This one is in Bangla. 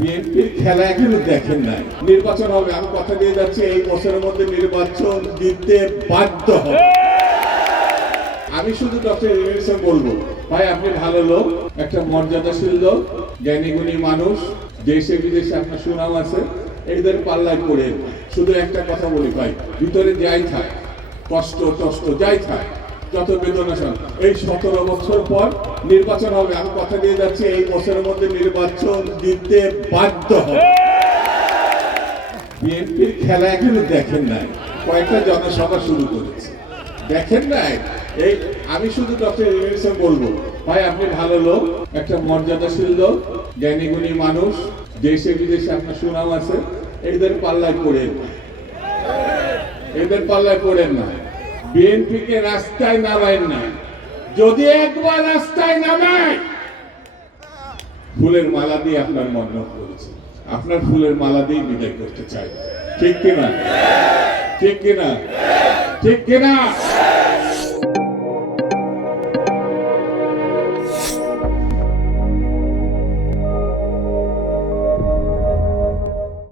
বিএনপির খেলা এখনো দেখেন নাই। নির্বাচন হবে, আমি কথা দিয়ে যাচ্ছি এই বছরের মধ্যে নির্বাচন দিতে বাধ্য হবে। আমি শুধু ডক্টর ইউনূসকে বলবো, ভাই আপনি ভালো লোক, একটা মর্যাদাশীল লোক, জ্ঞানী গুণী মানুষ, দেশে বিদেশে আপনার সুনাম আছে, এদের পাল্লায় পড়ে শুধু একটা কথা বলি ভাই, ভিতরে যাই থাক কষ্ট টষ্ট যাই থাক, যত বেদনা এই 17 বছর পর নির্বাচন হবে, আমি কথা দিয়ে যাচ্ছি এই বছরের মধ্যে নির্বাচন দিতে বাধ্য হবে। বিএনপির খেলা এখনো দেখেন নাই, কয়েকটা জনসভা শুরু করেছে, দেখেন নাই। এই আমি শুধু ডক্টর ইউনূসকে বলবো, ভাই আপনি ভালো লোক, একটা মর্যাদাশীল লোক, জ্ঞানী গুণী মানুষ, দেশে বিদেশে আপনার সুনাম আছে, এদের পাল্লায় পড়েন না, এদের পাল্লায় পড়েন না। বিএনপিকে রাস্তায় নামায় না, যদি একবার রাস্তায় নামায় ফুলের মালা দিয়ে আপনার মন্নত করেছে, আপনার ফুলের মালা দিয়ে বিদায় করতে চাই। ঠিক কিনা? ঠিক কিনা? ঠিক কিনা?